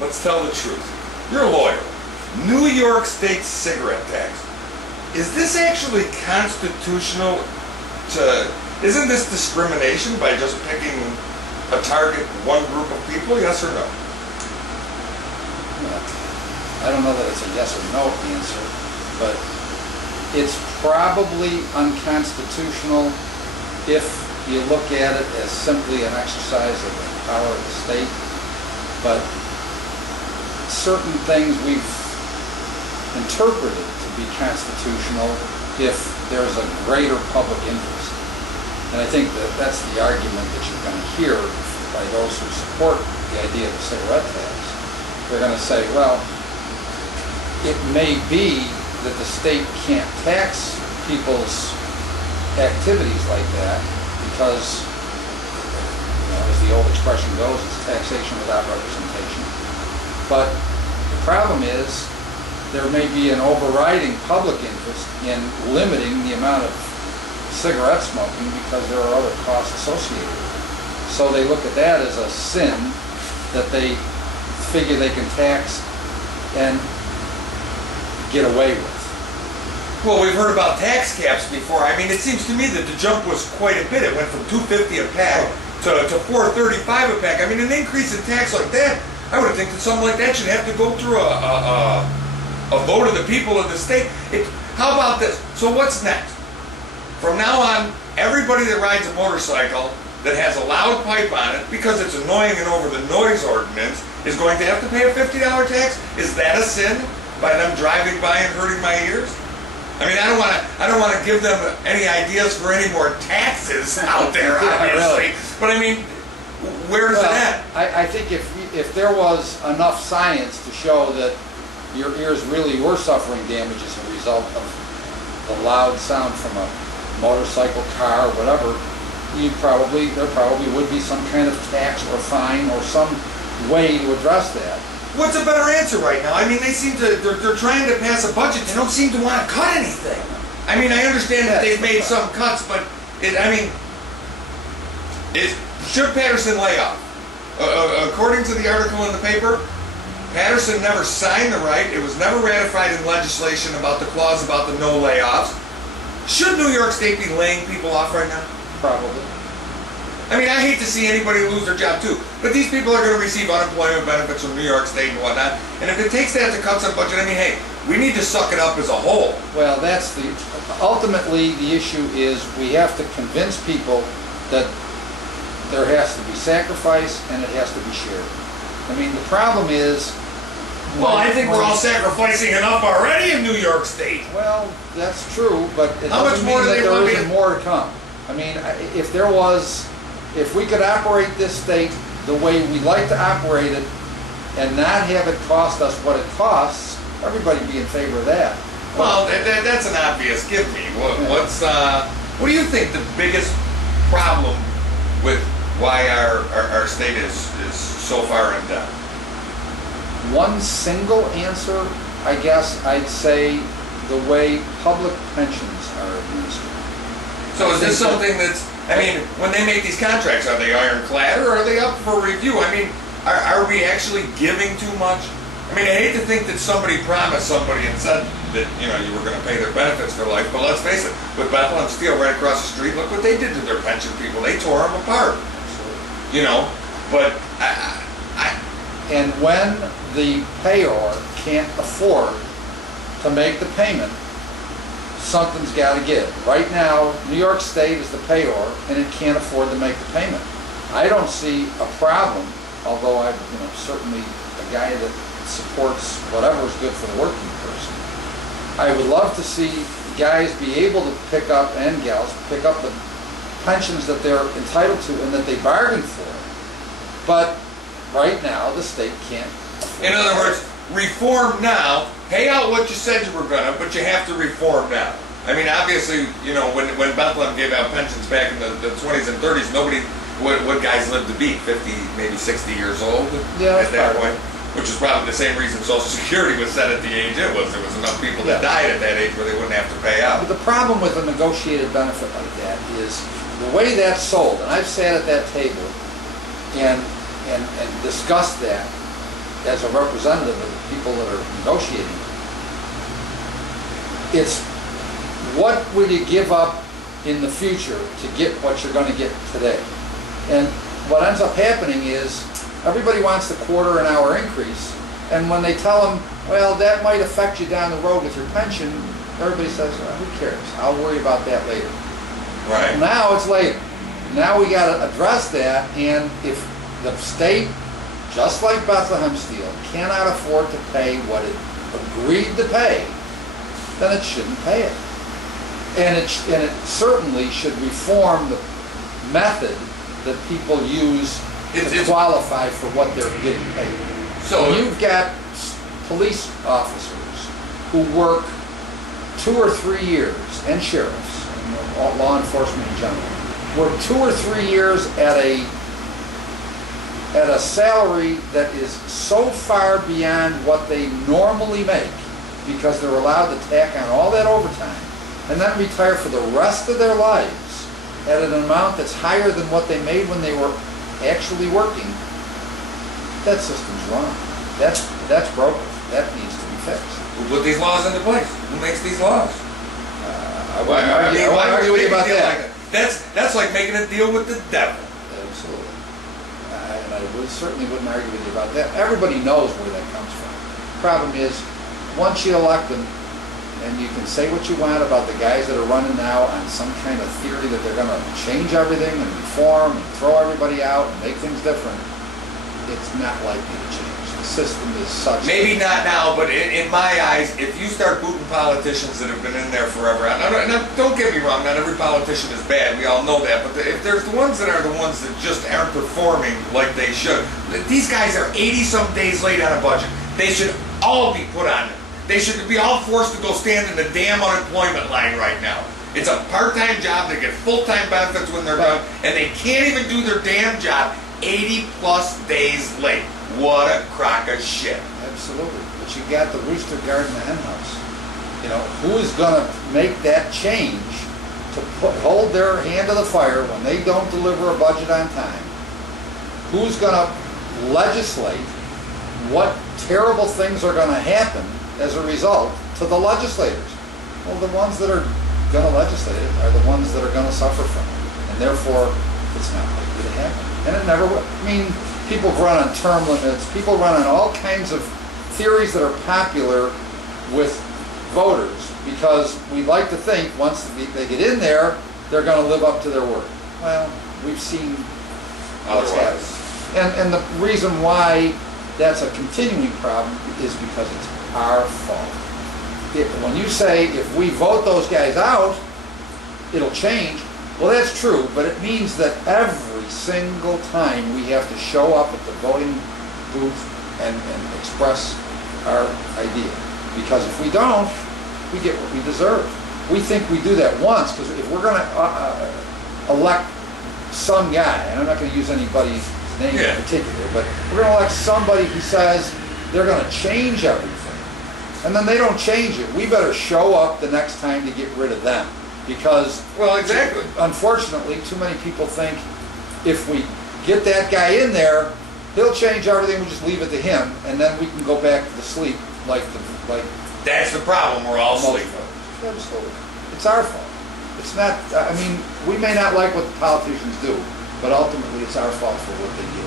let's tell the truth. You're a lawyer. New York State cigarette tax. Is this actually constitutional to... Isn't this discrimination by just picking a target one group of people, yes or no? Well, I don't know that it's a yes or no answer, but it's probably unconstitutional if you look at it as simply an exercise of the power of the state. But certain things we've interpreted to be constitutional if there's a greater public interest. And I think that that's the argument that you're going to hear by those who support the idea of a cigarette tax. They're going to say, well, it may be that the state can't tax people's activities like that because, as the old expression goes, it's taxation without representation. But the problem is there may be an overriding public interest in limiting the amount of cigarette smoking because there are other costs associated with it. So they look at that as a sin that they figure they can tax and get away with. Well, we've heard about tax caps before. I mean, it seems to me that the jump was quite a bit. It went from $2.50 a pack to $4.35 a pack. I mean, an increase in tax like that, I would think that something like that should have to go through a vote of the people of the state. How about this? So what's next? From now on, everybody that rides a motorcycle that has a loud pipe on it, because it's annoying and over the noise ordinance, is going to have to pay a $50 tax? Is that a sin by them driving by and hurting my ears? I mean, I don't want to give them any ideas for any more taxes out there, obviously. Really. But I mean, where's it at? I think if there was enough science to show that your ears really were suffering damage as a result of the loud sound from a motorcycle, car, whatever, there probably would be some kind of tax or fine or some way to address that. What's a better answer right now? I mean, they're trying to pass a budget. They don't seem to want to cut anything. I mean, I understand that they've made some cuts, but should Patterson lay off? According to the article in the paper, Patterson never signed the right. It was never ratified in legislation about the clause about the no layoffs. Should New York State be laying people off right now? Probably. I mean, I hate to see anybody lose their job too, but these people are going to receive unemployment benefits from New York State and whatnot. And if it takes that to cut some budget, I mean, hey, we need to suck it up as a whole. Well, ultimately the issue is we have to convince people that there has to be sacrifice and it has to be shared. I mean, the problem is... Well, I think we're all sacrificing enough already in New York State. Well, that's true, but it How doesn't much more mean that do they there want isn't more to come. I mean, if we could operate this state the way we like to operate it and not have it cost us what it costs, everybody would be in favor of that. Well, that's an obvious give me. What do you think the biggest problem with why our state is so far in debt? One single answer, I guess I'd say the way public pensions are administered. So is this something that's, I mean, when they make these contracts, are they ironclad or are they up for review? I mean, are we actually giving too much? I mean, I hate to think that somebody promised somebody and said that, you were going to pay their benefits for life, but let's face it, with Bethlehem Steel right across the street, look what they did to their pension people. They tore them apart. But And when the payor can't afford to make the payment, something's got to give. Right now, New York State is the payor, and it can't afford to make the payment. I don't see a problem, although I'm certainly a guy that supports whatever is good for the working person. I would love to see guys be able to pick up, and gals, pick up the pensions that they're entitled to and that they bargained for. But right now, the state can't. In other words, reform now, pay out what you said you were gonna, but you have to reform now. I mean, obviously, when Bethlehem gave out pensions back in the 20s and 30s, nobody, what guys lived to be, 50, maybe 60 years old at that point, which is probably the same reason Social Security was set at the age it was. There was enough people that died at that age where they wouldn't have to pay out. But the problem with a negotiated benefit like that is the way that's sold, and I've sat at that table and discussed that, as a representative of the people that are negotiating, it's what will you give up in the future to get what you're going to get today? And what ends up happening is everybody wants the quarter an hour increase, and when they tell them, well, that might affect you down the road with your pension, everybody says, well, who cares? I'll worry about that later. Right. Now it's later. Now we got to address that, and if the state, just like Bethlehem Steel, cannot afford to pay what it agreed to pay, then it shouldn't pay it. And it certainly should reform the method that people use to qualify for what they're getting paid. So when you've got police officers who work 2 or 3 years, and sheriffs, and law enforcement in general, work 2 or 3 years at a salary that is so far beyond what they normally make, because they're allowed to tack on all that overtime, and then retire for the rest of their lives at an amount that's higher than what they made when they were actually working, that system's wrong. That's broken. That needs to be fixed. Who put these laws into place? Who makes these laws? I wouldn't argue with you about that. That's like making a deal with the devil. Absolutely. And I certainly wouldn't argue with you about that. Everybody knows where that comes from. The problem is, once you elect them, and you can say what you want about the guys that are running now on some kind of theory that they're going to change everything and reform and throw everybody out and make things different, it's not likely to change. The system is such. Maybe not now, but in my eyes, if you start booting politicians that have been in there forever, now don't get me wrong, not every politician is bad, we all know that, but if there's the ones that are the ones that just aren't performing like they should, these guys are 80-some days late on a budget. They should all be put on it. They should be all forced to go stand in the damn unemployment line right now. It's a part-time job, they get full-time benefits when they're done, and they can't even do their damn job 80-plus days late. What a crock of shit. Absolutely. But you got the rooster guarding the hen house. You know, who is going to make that change to hold their hand to the fire when they don't deliver a budget on time? Who's going to legislate what terrible things are going to happen as a result to the legislators? Well, the ones that are going to legislate it are the ones that are going to suffer from it. And therefore, it's not likely to happen. And it never will. I mean, people run on term limits. People run on all kinds of theories that are popular with voters because we like to think once they get in there, they're going to live up to their word. Well, we've seen what's happened. And the reason why that's a continuing problem is because it's our fault. When you say if we vote those guys out, it'll change, well, that's true, but it means that every single time we have to show up at the voting booth and express our idea. Because if we don't, we get what we deserve. We think we do that once, because if we're going to elect some guy, and I'm not going to use anybody's name in particular, but we're going to elect somebody who says they're going to change everything, and then they don't change it, we better show up the next time to get rid of them. Because, well, exactly. Unfortunately, too many people think if we get that guy in there, he'll change everything, we just leave it to him, and then we can go back to the sleep like. That's the problem, we're all sleeping. Absolutely. It's our fault. It's not, I mean, we may not like what the politicians do, but ultimately it's our fault for what they do.